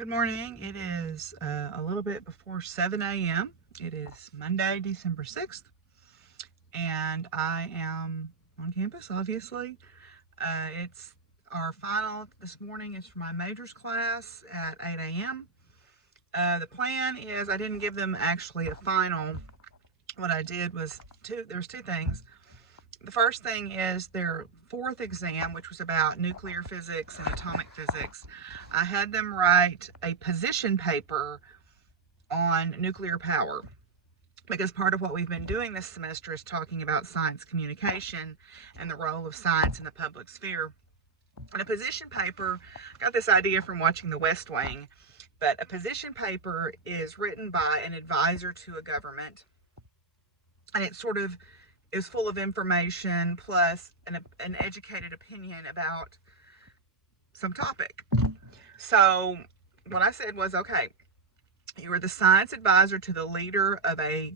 Good morning. It is a little bit before 7 a.m. It is Monday, December 6th, and I am on campus, obviously. It's our final this morning is for my majors class at 8 a.m. The plan is I didn't give them actually a final. What I did was there's two things. The first thing is their fourth exam, which was about nuclear physics and atomic physics. I had them write a position paper on nuclear power because part of what we've been doing this semester is talking about science communication and the role of science in the public sphere. And a position paper, I got this idea from watching The West Wing, but a position paper is written by an advisor to a government, and it sort of is full of information plus an educated opinion about some topic. So what I said was, okay, you are the science advisor to the leader of a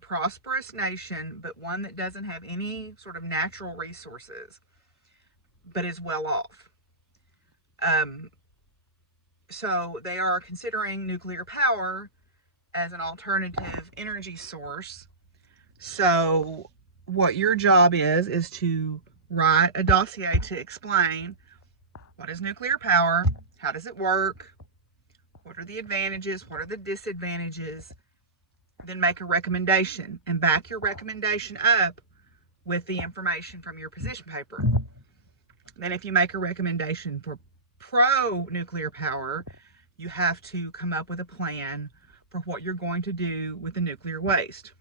prosperous nation, but one that doesn't have any sort of natural resources, but is well off. So they are considering nuclear power as an alternative energy source. So what your job is to write a dossier to explain what is nuclear power, how does it work, what are the advantages, what are the disadvantages, then make a recommendation and back your recommendation up with the information from your position paper. Then if you make a recommendation for pro-nuclear power, you have to come up with a plan for what you're going to do with the nuclear waste.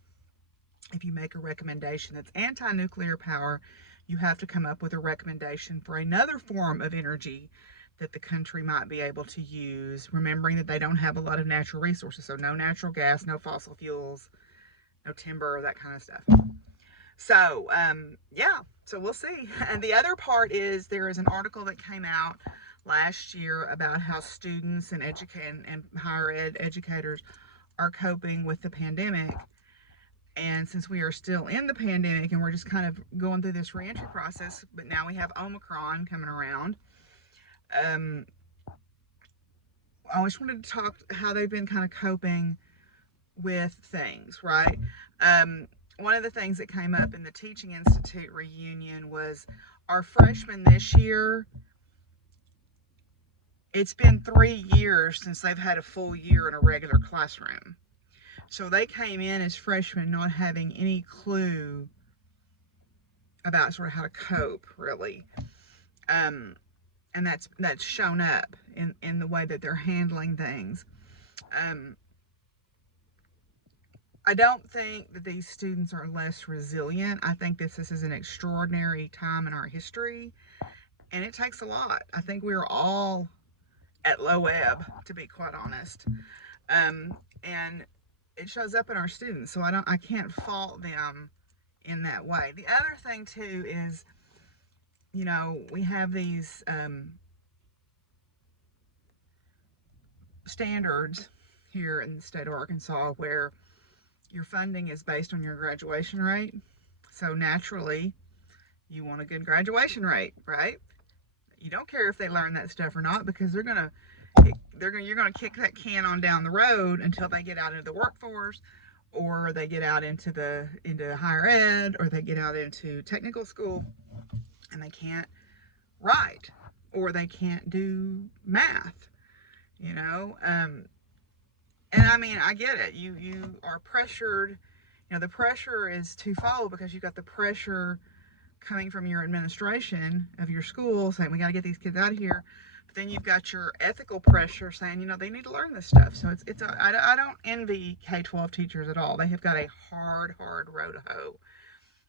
If you make a recommendation that's anti-nuclear power, you have to come up with a recommendation for another form of energy that the country might be able to use, remembering that they don't have a lot of natural resources. So no natural gas, no fossil fuels, no timber, that kind of stuff. So, yeah, so we'll see. And the other part is there is an article that came out last year about how students and higher ed educators are coping with the pandemic. And since we are still in the pandemic and we're just kind of going through this reentry process, but now we have Omicron coming around, I just wanted to talk how they've been kind of coping with things, right? One of the things that came up in the Teaching Institute reunion was our freshmen this year. It's been 3 years since they've had a full year in a regular classroom. So they came in as freshmen not having any clue about sort of how to cope, really. And that's shown up in the way that they're handling things. I don't think that these students are less resilient. I think this is an extraordinary time in our history, and it takes a lot. I think we're all at low ebb, to be quite honest. And it shows up in our students, so I can't fault them in that way. The other thing too is, we have these standards here in the state of Arkansas where your funding is based on your graduation rate. So naturally, you want a good graduation rate, right? You don't care if they learn that stuff or not, because you're gonna kick that can on down the road until they get out into the workforce, or they get out into higher ed, or they get out into technical school and they can't write or they can't do math, and I mean, I get it. You are pressured. The pressure is twofold, because you've got the pressure coming from your administration of your school saying, we got to get these kids out of here. But then you've got your ethical pressure saying, they need to learn this stuff. So I don't envy K-12 teachers at all. They have got a hard row to hoe.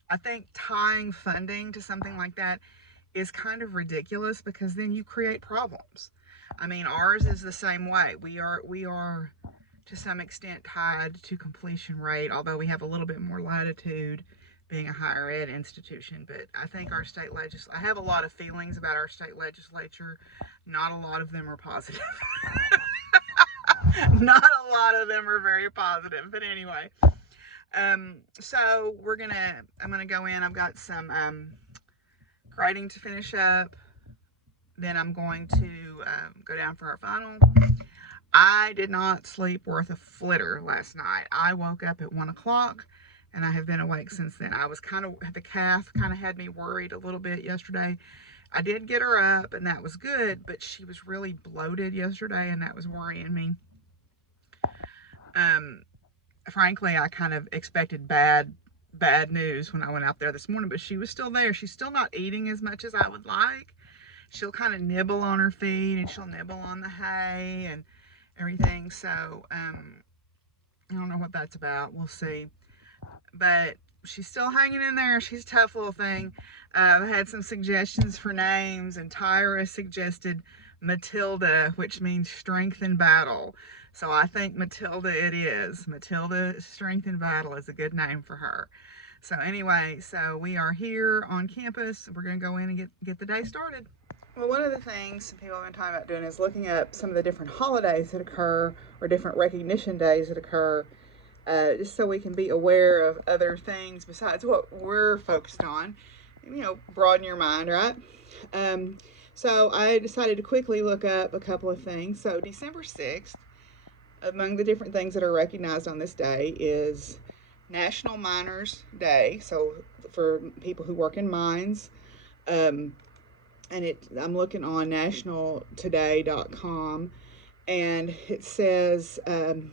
I think tying funding to something like that is kind of ridiculous, because then you create problems. I mean, ours is the same way. We are to some extent tied to completion rate, although we have a little bit more latitude being a higher ed institution. But I think our state I have a lot of feelings about our state legislature. Not a lot of them are positive. Not a lot of them are very positive. But anyway, so I'm gonna go in. I've got some grading to finish up. Then I'm going to go down for our final. I did not sleep worth a flitter last night. I woke up at 1 o'clock and I have been awake since then. I was the calf kind of had me worried a little bit yesterday. I did get her up and that was good, but she was really bloated yesterday and that was worrying me. Frankly, I kind of expected bad news when I went out there this morning, but she was still there. She's still not eating as much as I would like. She'll kind of nibble on her feed and she'll nibble on the hay and everything. So, I don't know what that's about. We'll see. But she's still hanging in there. She's a tough little thing. I've had some suggestions for names, and Tyra suggested Matilda, which means strength in battle. So I think Matilda it is. Matilda, strength in battle, is a good name for her. So anyway, so we are here on campus. We're going to go in and get the day started. Well, one of the things people have been talking about doing is looking up some of the different holidays that occur or different recognition days that occur, just so we can be aware of other things besides what we're focused on. You know, broaden your mind, right? So I decided to quickly look up a couple of things. So December 6th, among the different things that are recognized on this day is National Miners Day. So for people who work in mines, and I'm looking on nationaltoday.com, and it says the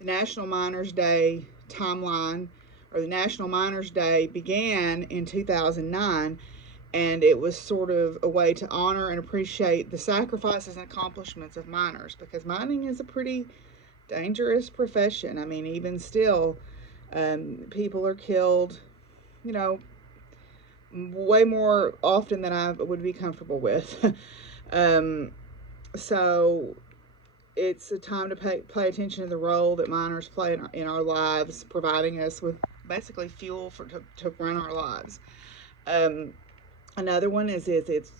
National Miners Day timeline, or the National Miners Day, began in 2009, and it was sort of a way to honor and appreciate the sacrifices and accomplishments of miners, because mining is a pretty dangerous profession. I mean, even still, people are killed, you know, way more often than I would be comfortable with. So it's a time to pay attention to the role that miners play in our lives, providing us with basically fuel to run our lives. Another one is it's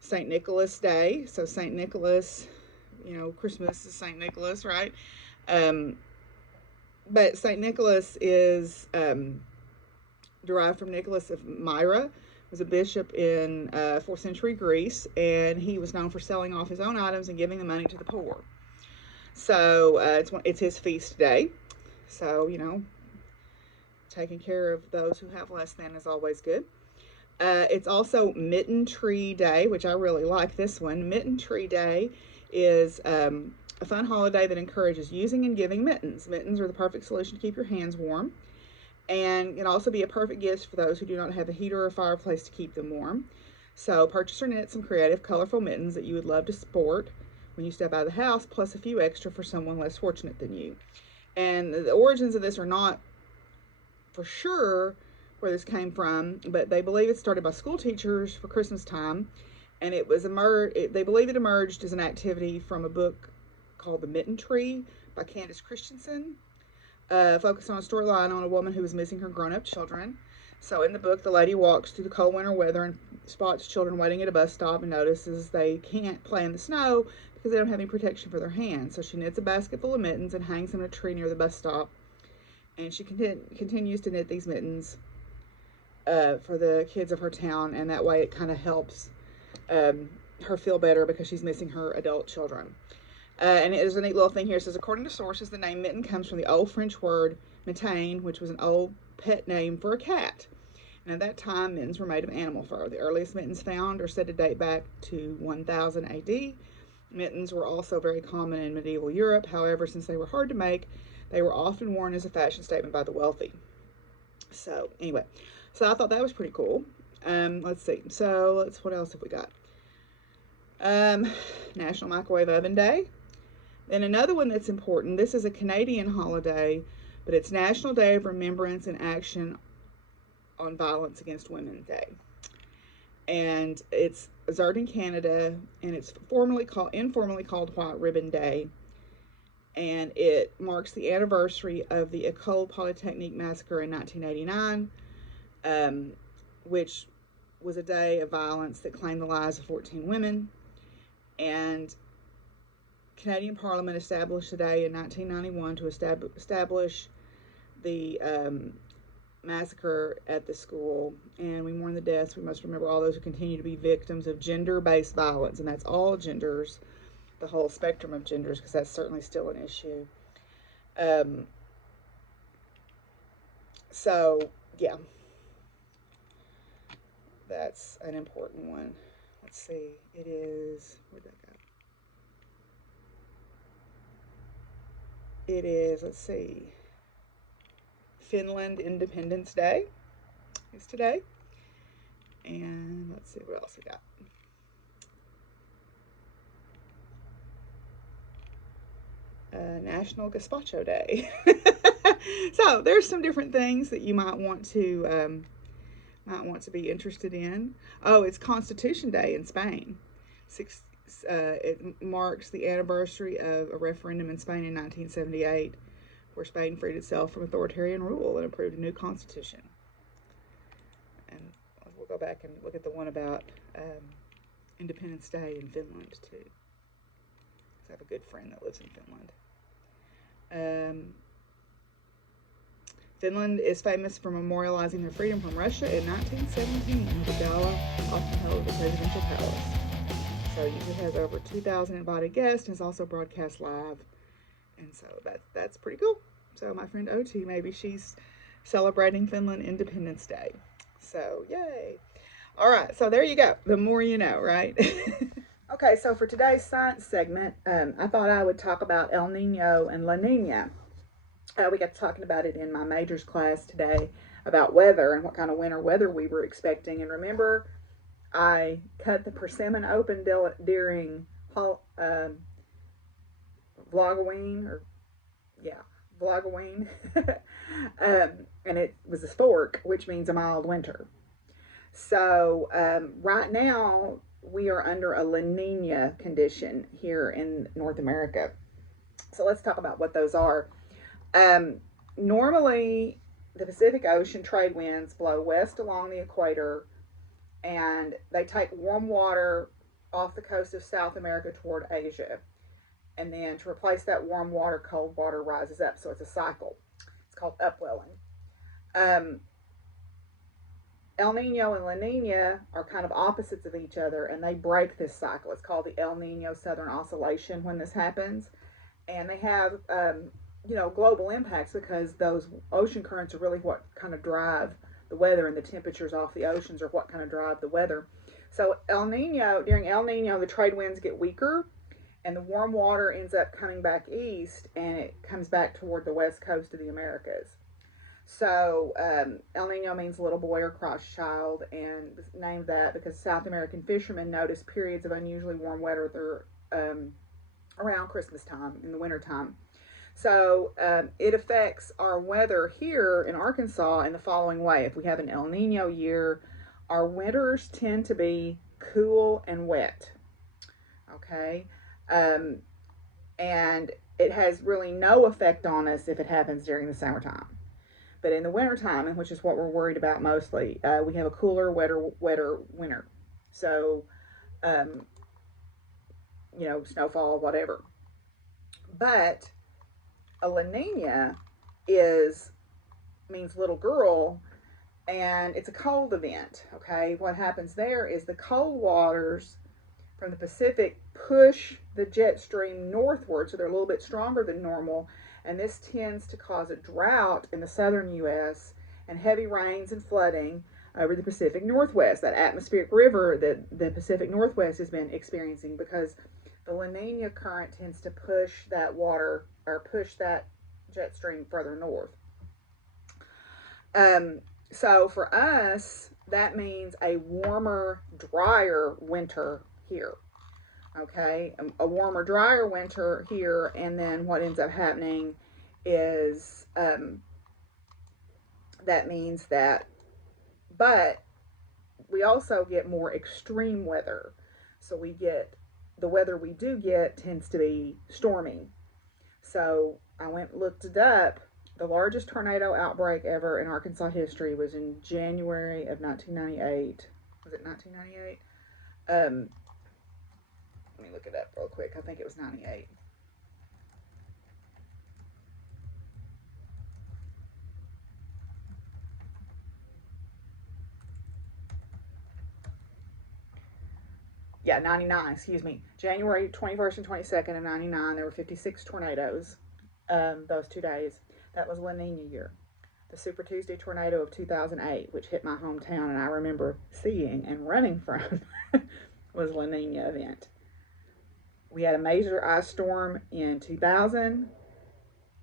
St. Nicholas Day. So St. Nicholas, you know, Christmas is St. Nicholas, right? But St. Nicholas is derived from Nicholas of Myra. Was a bishop in 4th century Greece, and he was known for selling off his own items and giving the money to the poor. So it's his feast day. So, you know, taking care of those who have less than is always good. It's also Mitten Tree Day, which I really like this one. Mitten Tree Day is a fun holiday that encourages using and giving mittens. Mittens are the perfect solution to keep your hands warm, and can also be a perfect gift for those who do not have a heater or fireplace to keep them warm. So purchase or knit some creative, colorful mittens that you would love to sport when you step out of the house, plus a few extra for someone less fortunate than you. And the origins of this are not for sure where this came from, but they believe it started by school teachers for Christmas time, and they believe it emerged as an activity from a book called The Mitten Tree by Candace Christensen, focused on a storyline on a woman who was missing her grown-up children. So in the book, the lady walks through the cold winter weather and spots children waiting at a bus stop and notices they can't play in the snow because they don't have any protection for their hands. So she knits a basket full of mittens and hangs them in a tree near the bus stop. And she continues to knit these mittens for the kids of her town, and that way it kind of helps her feel better because she's missing her adult children. And there's a neat little thing here. It says, according to sources, the name mitten comes from the old French word mitaine, which was an old pet name for a cat. And at that time, mittens were made of animal fur. The earliest mittens found are said to date back to 1000 AD. Mittens were also very common in medieval Europe. However, since they were hard to make, they were often worn as a fashion statement by the wealthy. So anyway, so I thought that was pretty cool. Let's see. So what else have we got? National Microwave Oven Day. Then another one that's important, this is a Canadian holiday, but it's National Day of Remembrance and Action on Violence Against Women Day. And it's observed in Canada, and it's informally called White Ribbon Day. And it marks the anniversary of the École Polytechnique massacre in 1989, which was a day of violence that claimed the lives of 14 women. And Canadian Parliament established the day in 1991 to establish the massacre at the school, and we mourn the deaths. We must remember all those who continue to be victims of gender-based violence, and that's all genders, the whole spectrum of genders, because that's certainly still an issue. Um, so, yeah, that's an important one. Let's see. It is, where'd that go? It is, let's see, Finland Independence Day is today. And let's see what else we got. National Gazpacho Day. So there's some different things that you might want to be interested in. Oh, it's Constitution Day in Spain. It marks the anniversary of a referendum in Spain in 1978, where Spain freed itself from authoritarian rule and approved a new constitution. And we'll go back and look at the one about Independence Day in Finland too. I have a good friend that lives in Finland. Finland is famous for memorializing their freedom from Russia in 1917 with a gala often held at the presidential palace. So it usually has over 2,000 invited guests and is also broadcast live. And so that's pretty cool. So my friend OT, maybe she's celebrating Finland Independence Day. So yay. All right, so there you go. The more you know, right? Okay, so for today's science segment, I thought I would talk about El Nino and La Nina. We got to talking about it in my majors class today about weather and what kind of winter weather we were expecting. And remember, I cut the persimmon open during Vlogoween, Vlogoween. And it was a spork, which means a mild winter. So right now, we are under a La Nina condition here in North America. So let's talk about what those are. Normally, the Pacific Ocean trade winds blow west along the equator, and they take warm water off the coast of South America toward Asia. And then to replace that warm water, cold water rises up. So it's a cycle. It's called upwelling. El Nino and La Nina are kind of opposites of each other, and they break this cycle. It's called the El Nino Southern Oscillation when this happens. And they have, global impacts because those ocean currents are really what kind of drive the weather, and the temperatures off the oceans are what kind of drive the weather. So during El Nino, the trade winds get weaker, and the warm water ends up coming back east, and it comes back toward the west coast of the Americas. So El Nino means little boy or Christ child, and named that because South American fishermen noticed periods of unusually warm weather around Christmas time, in the winter time. So it affects our weather here in Arkansas in the following way. If we have an El Nino year, our winters tend to be cool and wet. Okay? And it has really no effect on us if it happens during the summertime. But in the wintertime, which is what we're worried about mostly, we have a cooler, wetter winter. So, snowfall, whatever. But a La Nina means little girl, and it's a cold event. Okay, what happens there is the cold waters from the Pacific push the jet stream northward, so they're a little bit stronger than normal, and this tends to cause a drought in the southern U.S. and heavy rains and flooding over the Pacific Northwest, that atmospheric river that the Pacific Northwest has been experiencing, because the La Nina current tends to push that water, or push that jet stream further north. So for us, that means a warmer, drier winter here. Okay, a warmer, drier winter here, and then what ends up happening is that means that, but we also get more extreme weather. So the weather we do get tends to be stormy. So I went and looked it up. The largest tornado outbreak ever in Arkansas history was in January of 1998. Was it 1998? Let me look it up real quick. I think it was 98. yeah, 99, excuse me. January 21st and 22nd of 99, there were 56 tornadoes those 2 days. That was La Nina year. The Super Tuesday tornado of 2008, which hit my hometown and I remember seeing and running from, was La Nina event. We had a major ice storm in 2000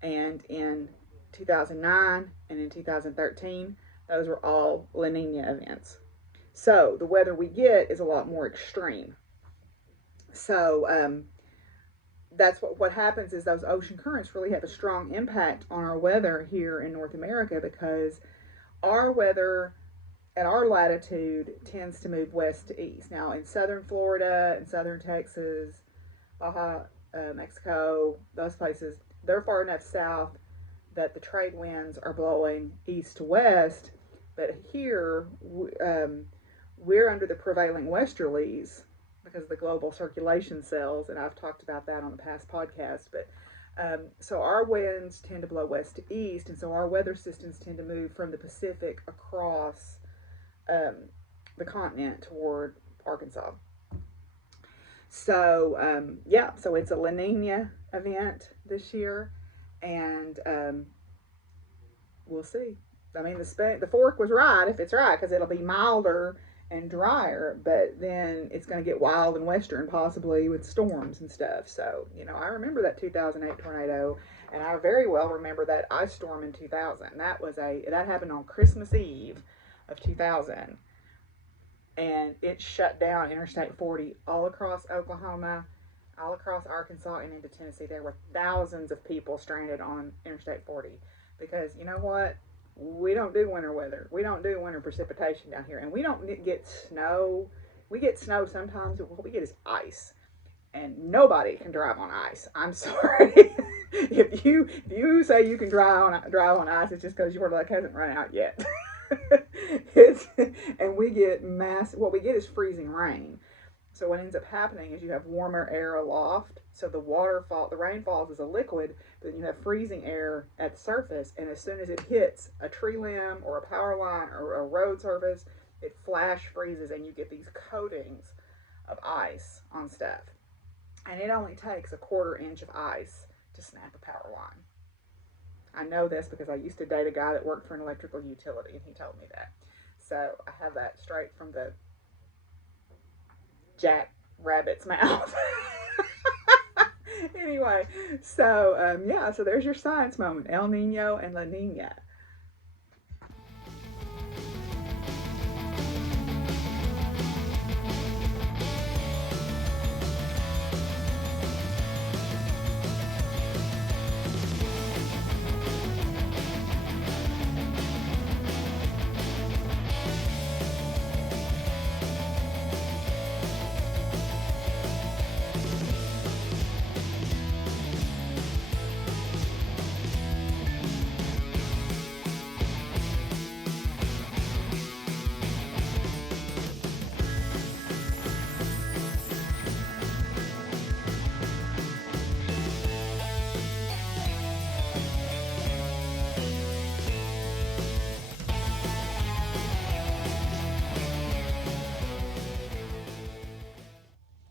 and in 2009 and in 2013. Those were all La Nina events. So the weather we get is a lot more extreme. So that's what happens is those ocean currents really have a strong impact on our weather here in North America, because our weather at our latitude tends to move west to east. Now in southern Florida and southern Texas, Baja, Mexico, those places, they're far enough south that the trade winds are blowing east to west. But here, we're under the prevailing westerlies because of the global circulation cells, and I've talked about that on the past podcast. But so our winds tend to blow west to east, and so our weather systems tend to move from the Pacific across the continent toward Arkansas. So yeah, so it's a La Nina event this year, and we'll see. I mean, the fork was right if it's right, because it'll be milder and drier, but then it's going to get wild and western, possibly with storms and stuff. So, you know, I remember that 2008 tornado, and I very well remember that ice storm in 2000. That happened on Christmas Eve of 2000, and it shut down Interstate 40 all across Oklahoma, all across Arkansas, and into Tennessee. There were thousands of people stranded on Interstate 40 because, you know what? We don't do winter weather. We don't do winter precipitation down here, and we don't get snow. We get snow sometimes, but what we get is ice, and nobody can drive on ice. I'm sorry. if you say you can drive on ice, it's just because your luck hasn't run out yet. And we get what we get is freezing rain. So what ends up happening is you have warmer air aloft, so the rain falls as a liquid, but then you have freezing air at the surface, and as soon as it hits a tree limb or a power line or a road surface, it flash freezes, and you get these coatings of ice on stuff. And it only takes a 1/4 inch of ice to snap a power line. I know this because I used to date a guy that worked for an electrical utility, and he told me that. So I have that straight from the Jack Rabbit's mouth. Anyway, so yeah, so there's your science moment: El Nino and La Nina.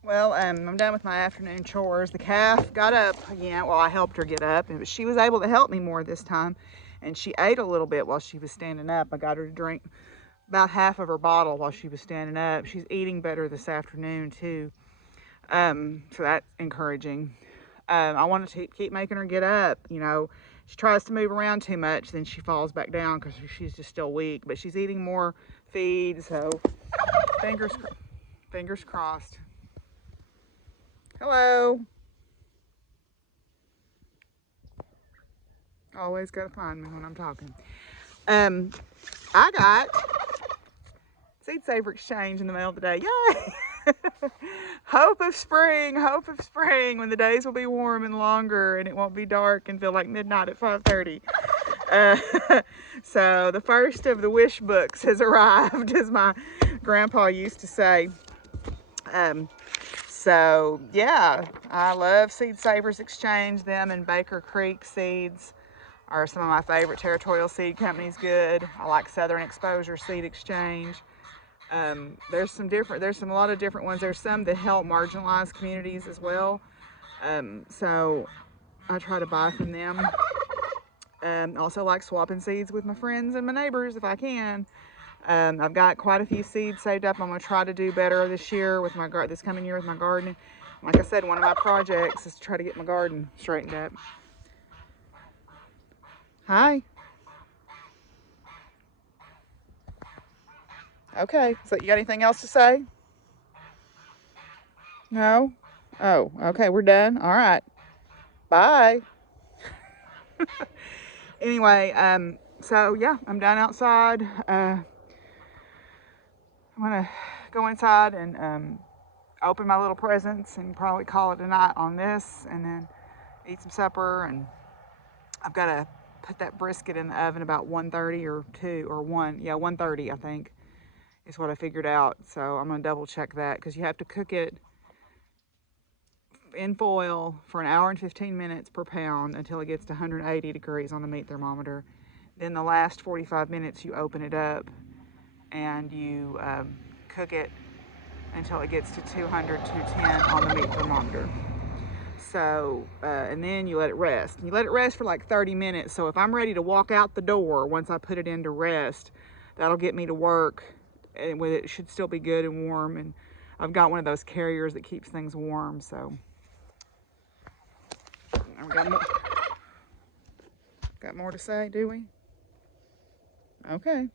Well, I'm done with my afternoon chores. The calf got up again. Well, I helped her get up, but she was able to help me more this time. And she ate a little bit while she was standing up. I got her to drink about half of her bottle while she was standing up. She's eating better this afternoon too. So that's encouraging. I want to keep making her get up. You know, she tries to move around too much, then she falls back down because she's just still weak. But she's eating more feed, so fingers crossed. Hello. Always gotta find me when I'm talking. I got Seed Saver Exchange in the mail today. Yay! Hope of spring, when the days will be warm and longer and it won't be dark and feel like midnight at 5:30. So the first of the wish books has arrived, as my grandpa used to say. So yeah, I love Seed Savers Exchange. Them and Baker Creek Seeds are some of my favorite territorial seed companies. Good. I like Southern Exposure Seed Exchange. There's a lot of different ones. There's some that help marginalized communities as well. So I try to buy from them. Also like swapping seeds with my friends and my neighbors if I can. I've got quite a few seeds saved up. I'm going to try to do better this year with this coming year with my gardening. Like I said, one of my projects is to try to get my garden straightened up. Hi. Okay, so you got anything else to say? No? Oh, okay, we're done. All right. Bye. Anyway, so yeah, I'm done outside. I'm gonna go inside and open my little presents and probably call it a night on this, and then eat some supper. And I've got to put that brisket in the oven about 1:30 or 2 or 1. Yeah, 1:30 I think is what I figured out. So I'm gonna double check that because you have to cook it in foil for an hour and 15 minutes per pound until it gets to 180 degrees on the meat thermometer. Then the last 45 minutes you open it up and you cook it until it gets to 200, 210 on the meat thermometer. So, and then you let it rest. You let it rest for like 30 minutes. So if I'm ready to walk out the door once I put it in to rest, that'll get me to work. And with it should still be good and warm. And I've got one of those carriers that keeps things warm. So I've got more to say, do we? Okay.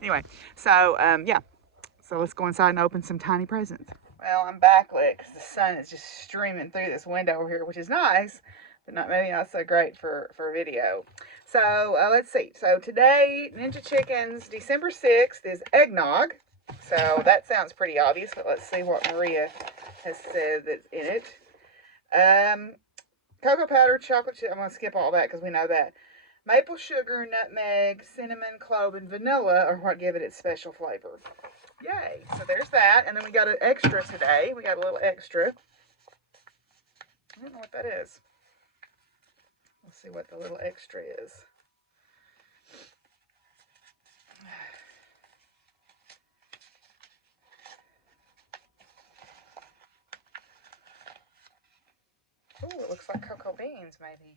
Anyway, so yeah. So let's go inside and open some tiny presents. Well, I'm backlit because the sun is just streaming through this window over here, which is nice, but maybe not so great for video. So let's see. So today, Ninja Chicken's December 6th is eggnog. So that sounds pretty obvious, but let's see what Maria has said that's in it. Cocoa powder, chocolate chip. I'm going to skip all that because we know that. Maple sugar, nutmeg, cinnamon, clove, and vanilla are what give it its special flavor. Yay. So there's that. And then we got an extra today. We got a little extra. I don't know what that is. Let's see what the little extra is. Oh, it looks like cocoa beans, maybe.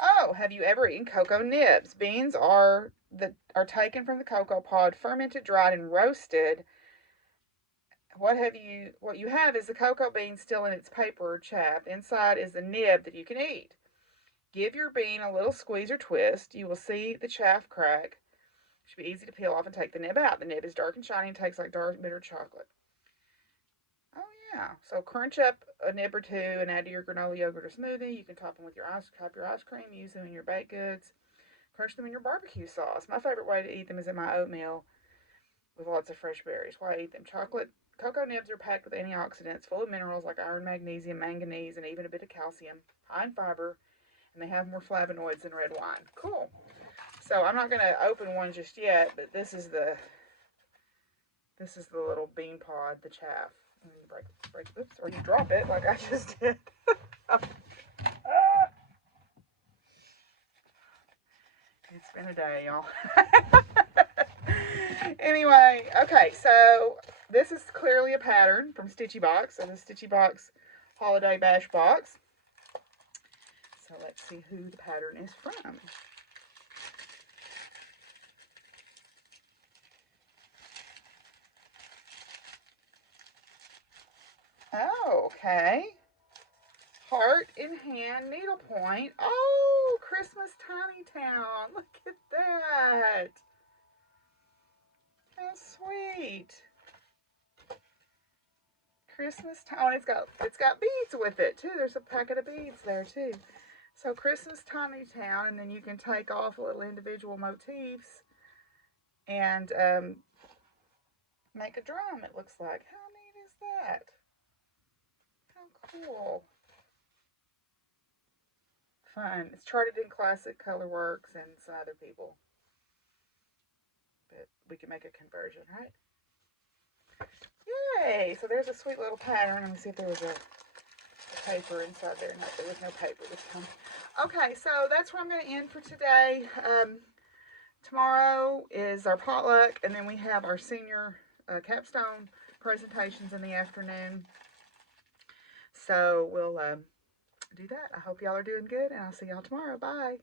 Oh, have you ever eaten cocoa nibs? Beans are taken from the cocoa pod, fermented, dried, and roasted. What you have is the cocoa bean still in its paper or chaff. Inside is the nib that you can eat. Give your bean a little squeeze or twist. You will see the chaff crack. It should be easy to peel off and take the nib out. The nib is dark and shiny and tastes like dark bitter chocolate. Oh yeah. So crunch up a nib or two and add to your granola yogurt or smoothie. You can top them with your ice cream. Use them in your baked goods. Crunch them in your barbecue sauce. My favorite way to eat them is in my oatmeal with lots of fresh berries. Why I eat them? Cocoa nibs are packed with antioxidants, full of minerals like iron, magnesium, manganese, and even a bit of calcium. High in fiber, and they have more flavonoids than red wine. Cool. So I'm not going to open one just yet, but this is the little bean pod, the chaff. And you break oops, or you drop it like I just did. It's been a day, y'all. Anyway, okay, so this is clearly a pattern from Stitchy Box. So the Stitchy Box Holiday Bash Box. So let's see who the pattern is from. Oh, okay. Heart in hand, needlepoint. Oh, Christmas Tiny Town. Look at that. How sweet. Christmas Town. Oh, it's got beads with it too. There's a packet of beads there too. So Christmas Tiny Town, and then you can take off little individual motifs and make a drum, it looks like. How neat is that? How cool. Fun. It's charted in Classic Colorworks and some other people. But we can make a conversion, right? Yay! So there's a sweet little pattern. Let me see if there was a paper inside there. No, there was no paper this time. Okay, so that's where I'm going to end for today. Tomorrow is our potluck, and then we have our senior capstone presentations in the afternoon. So we'll do that. I hope y'all are doing good, and I'll see y'all tomorrow. Bye.